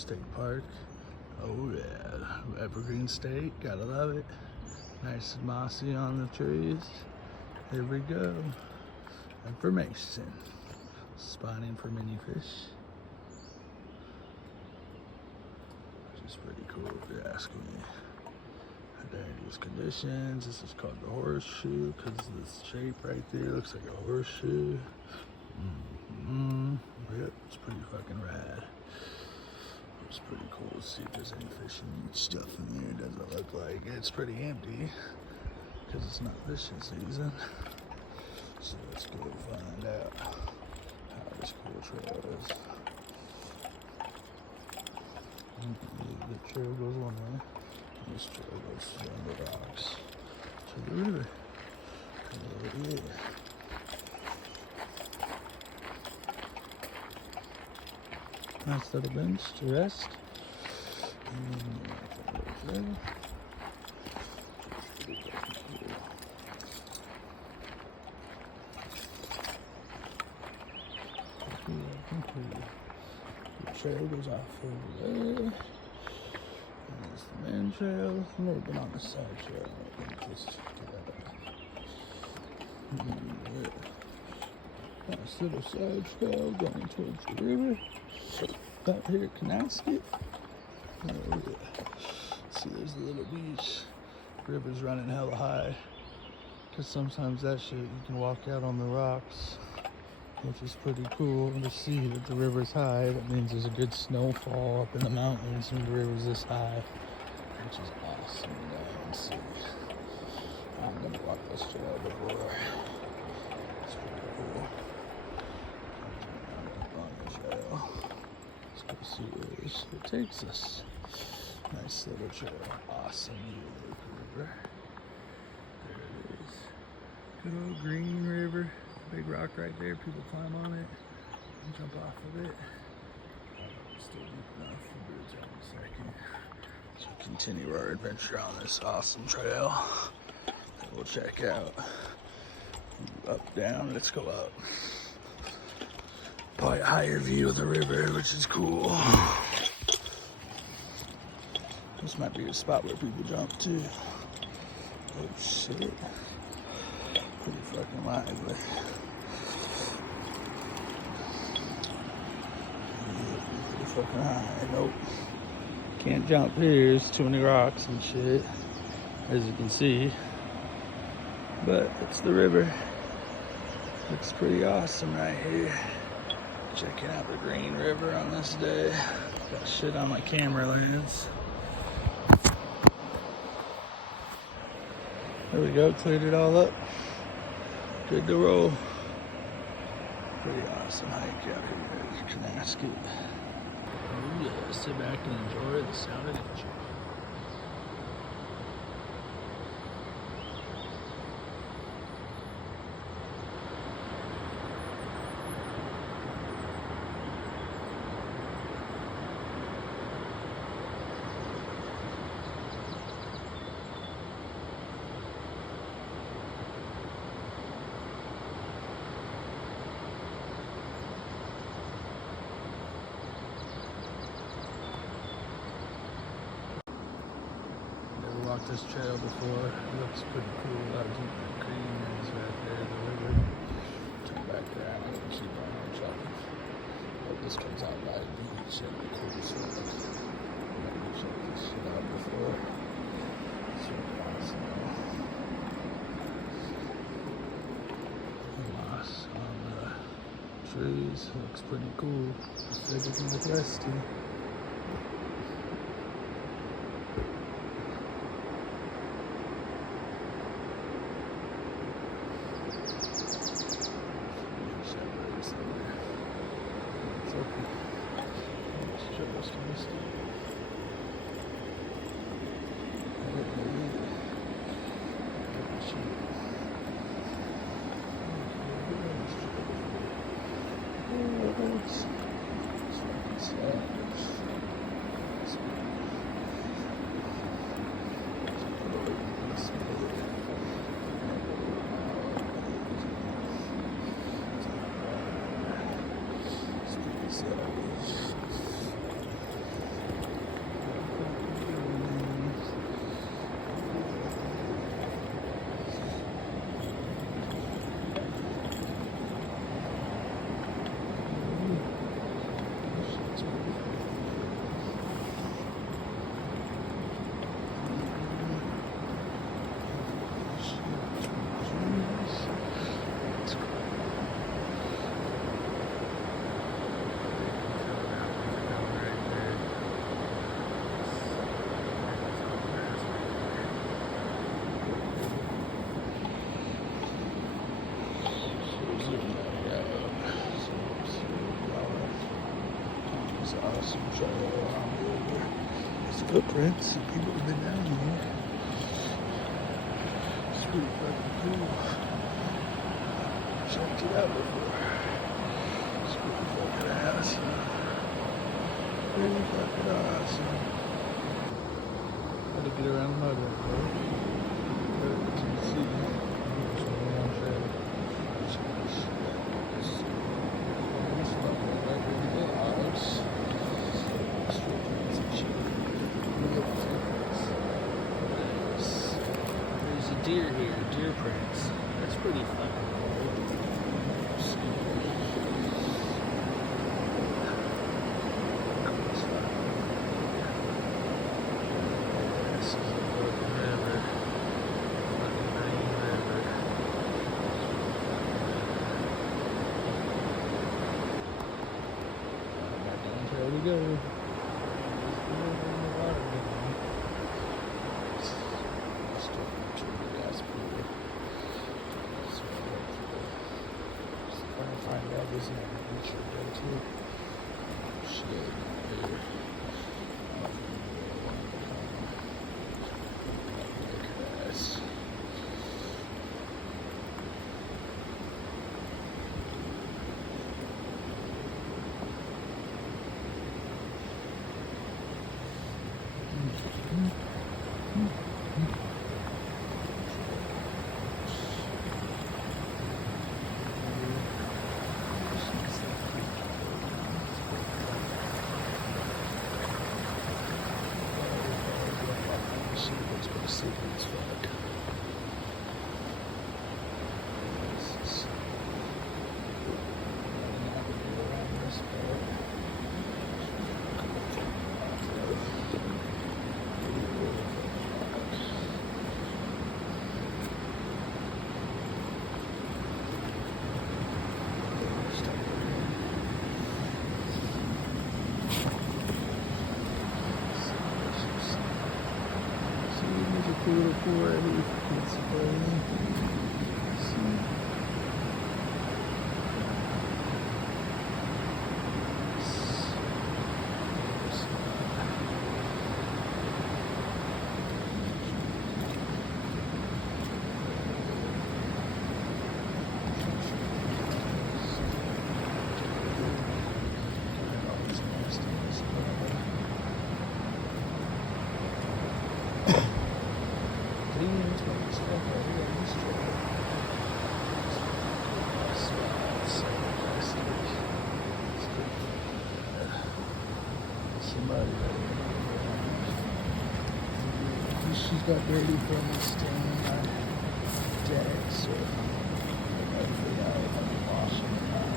State Park. Oh yeah, evergreen state, gotta love it. Nice and mossy on the trees. Here we go. Information. Spawning for mini fish. Which is pretty cool if you're asking me. Dangerous conditions. This is called the horseshoe because this shape right there looks like a horseshoe. Yep, it's pretty fucking rad. It's pretty cool to see if there's any fish and stuff in there. It doesn't look like it. It's pretty empty because it's not fishing season. So let's go find out how this cool trail is. The trail goes one way. This trail goes down the rocks to the river. Yeah. Nice little bench to rest. And then the trail goes off over there. And there's the main trail. I've never been on the side trail. I think let's check it out. Nice little side trail going towards the river. Out here at Kanaskat. Oh yeah. See, there's the little beach. River's running hella high. Because sometimes that shit, you can walk out on the rocks, which is pretty cool to see that the river's high. That means there's a good snowfall up in the mountains when the river's this high, which is awesome to go and see. I've never walked this trail before. It's pretty cool. On the trail. Let's go see where it takes us. Nice little trail. Awesome view of the river. There it is. Good old green river. Big rock right there. People climb on it and jump off of it. Still deep enough for birds out in a second. So continue our adventure on this awesome trail that we'll check out. Up, down, let's go up. Probably a higher view of the river, which is cool. This might be a spot where people jump too. Oh shit. Pretty fucking lively. Pretty fucking high. Nope. Can't jump here. There's too many rocks and shit, as you can see. But it's the river. Looks pretty awesome right here. Checking out the green river on this day. Got shit on my camera lens. There we go, cleared it all up. Good to roll. Pretty awesome hike out here at Kanaskat. Oh yeah, sit back and enjoy the sound of nature. Walked this trail before. It looks pretty cool. How deep that green is right there in the river. Turn back around and keep on trucking. But this comes out by the beach and the cool stuff. I've checked this shit out before. It's really awesome. Moss on the trees. Looks pretty cool. Looks like it's interesting. There's footprints. People have been down here. It's pretty fucking cool. Checked it out before. It's pretty fucking awesome. Pretty fucking awesome. Gotta get around the motor, bro. As you can see, there's one more trail. It's fucking right where the logs. Footprints and shit. Real footprints. There's a deer here, deer prints. That's pretty fucking cool. There we go. Find out this in the future, don't you? Shit, here. As fuck. Little already, it's somebody she's got dirty from the stain on my deck, so I gotta figure out if I'm washing or not.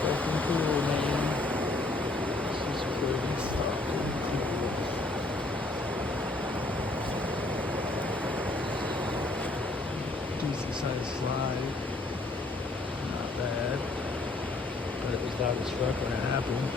Fucking cool, man. This is pretty fucking cool. Decent sized slide. Not bad. But it was loud as fuck when it happened.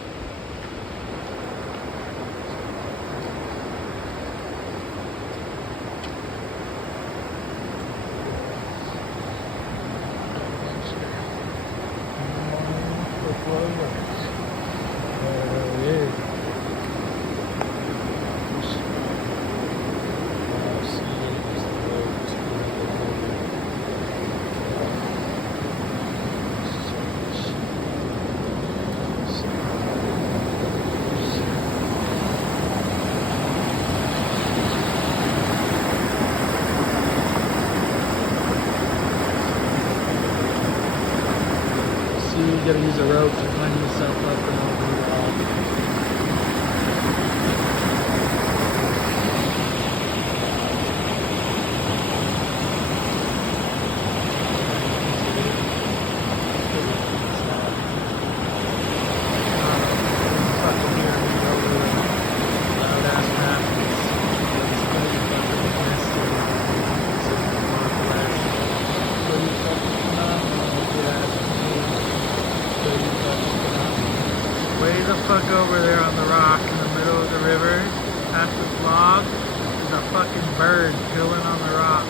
there on the rock in the middle of the river, past the log, there's a fucking bird chilling on the rock.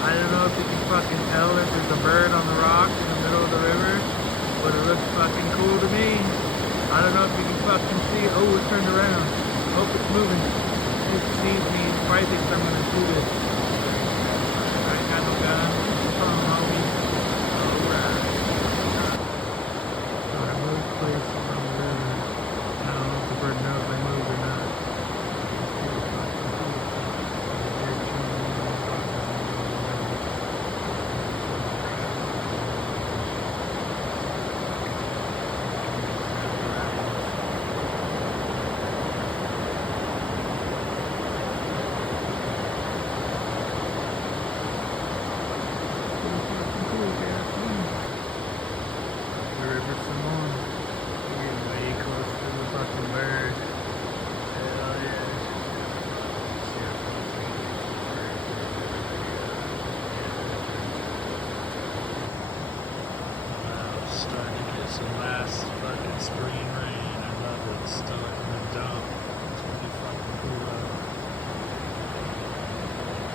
I don't know if you can fucking tell if there's a bird on the rock in the middle of the river, but it looks fucking cool to me. I don't know if you can fucking see it. Oh, it turned around. Oh, it's moving. It sees me. It probably thinks I'm gonna shoot it. I ain't got no gun. What's wrong, homie? Alright. So I moved places on the river. I don't know if the bird knows I moved or not. Some last fucking spring rain. I love it. It's starting to dump. It's really fucking cool out.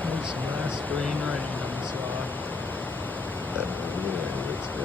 There's some last spring rain on this log. Yeah, let's go.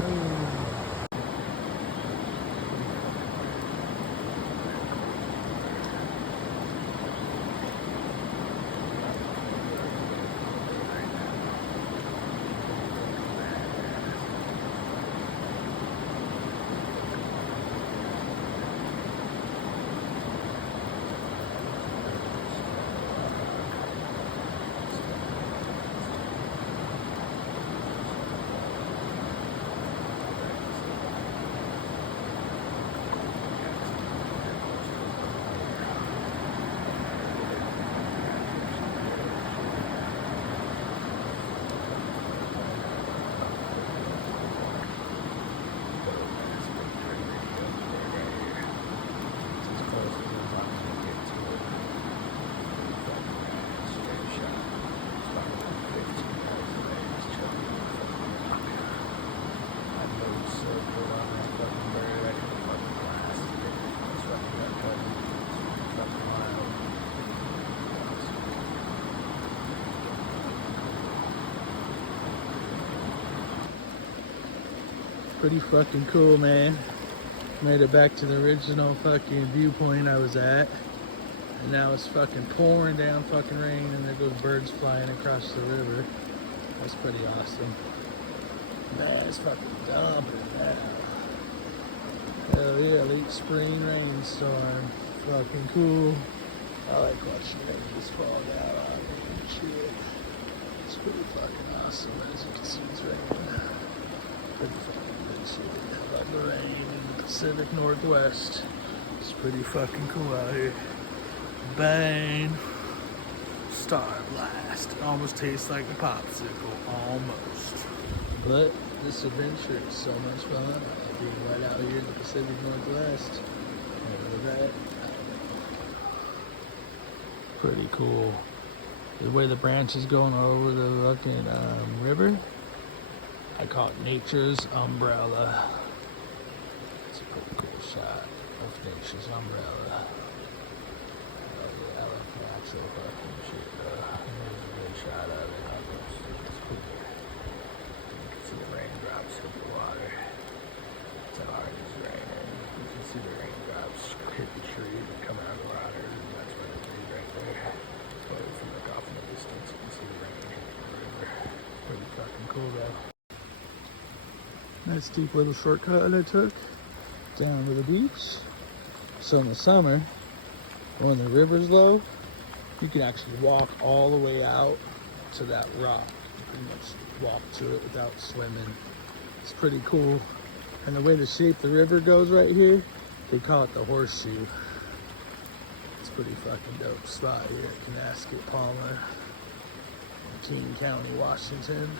Pretty fucking cool, man. Made it back to the original fucking viewpoint I was at. And now it's fucking pouring down fucking rain and there goes birds flying across the river. That's pretty awesome. Man, it's fucking dumping now. Hell yeah, late spring rainstorm. Fucking cool. I like watching rain just fall down on me and shit. It's pretty fucking awesome. As you can see, it's raining. Pretty fucking good shit. Love the rain in the Pacific Northwest. It's pretty fucking cool out here. Bang. Star Blast. It almost tastes like a popsicle. Almost. But this adventure is so much fun. Being right out here in the Pacific Northwest. Look at that. Pretty cool. The way the branches going all over the fucking river. I call it nature's umbrella. It's a pretty cool shot of nature's umbrella. Oh yeah, I like the actual fucking shit though. There's a good shot of it. It's cool. You can see the raindrops hit the water. It's how hard it's raining. You can see the raindrops hit the tree and come out of the water. And that's where the tree's right there. But if you look off in the distance, you can see the rain hitting the river. It's pretty fucking cool though. Nice steep little shortcut I took down to the beach. So in the summer, when the river's low, you can actually walk all the way out to that rock. You pretty much walk to it without swimming. It's pretty cool. And the way the shape the river goes right here, they call it the horseshoe. It's pretty fucking dope spot here at Kanaskat-Palmer in King County, Washington.